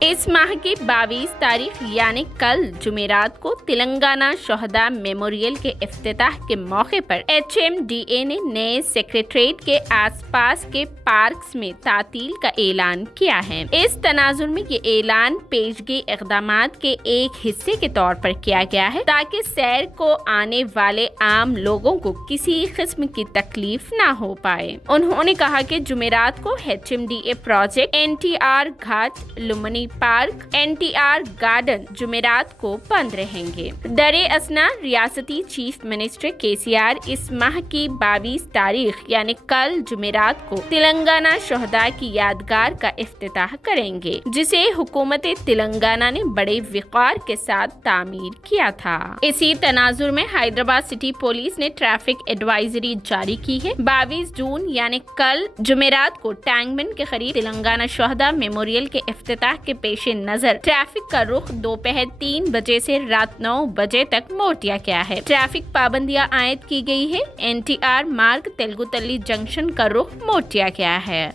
اس ماہ کی 22 تاریخ یعنی کل جمعرات کو تلنگانہ شہداء میموریل کے افتتاح کے موقع پر HMDA نے نئے سیکریٹریٹ کے آس پاس کے پارکس میں تعطیل کا اعلان کیا ہے۔ اس تناظر میں یہ اعلان پیشگی اقدامات کے ایک حصے کے طور پر کیا گیا ہے تاکہ سیر کو آنے والے عام لوگوں کو کسی قسم کی تکلیف نہ ہو پائے۔ انہوں نے کہا کہ جمعرات کو HMDA پروجیکٹ NTR گھاٹ، لمنی پارک، NTR گارڈن جمعرات کو بند رہیں گے۔ در اثنا ریاستی چیف منسٹر KCR اس ماہ کی 22 تاریخ یعنی کل جمعرات کو تلنگانہ شہداء کی یادگار کا افتتاح کریں گے، جسے حکومت تلنگانہ نے بڑے وقار کے ساتھ تعمیر کیا تھا۔ اسی تناظر میں حیدرآباد سٹی پولیس نے ٹریفک ایڈوائزری جاری کی ہے۔ 22 جون یعنی کل جمعرات کو ٹینک بند کے قریب تلنگانہ شہداء میموریل کے افتتاح کے پیش نظر ٹریفک کا رخ دوپہر 3 بجے سے رات 9 بجے تک موڑ دیا گیا ہے۔ ٹریفک پابندیاں عائد کی گئی ہے۔ NTR مارگ تلگو تلی جنکشن کا رخ موڑ دیا گیا ہے۔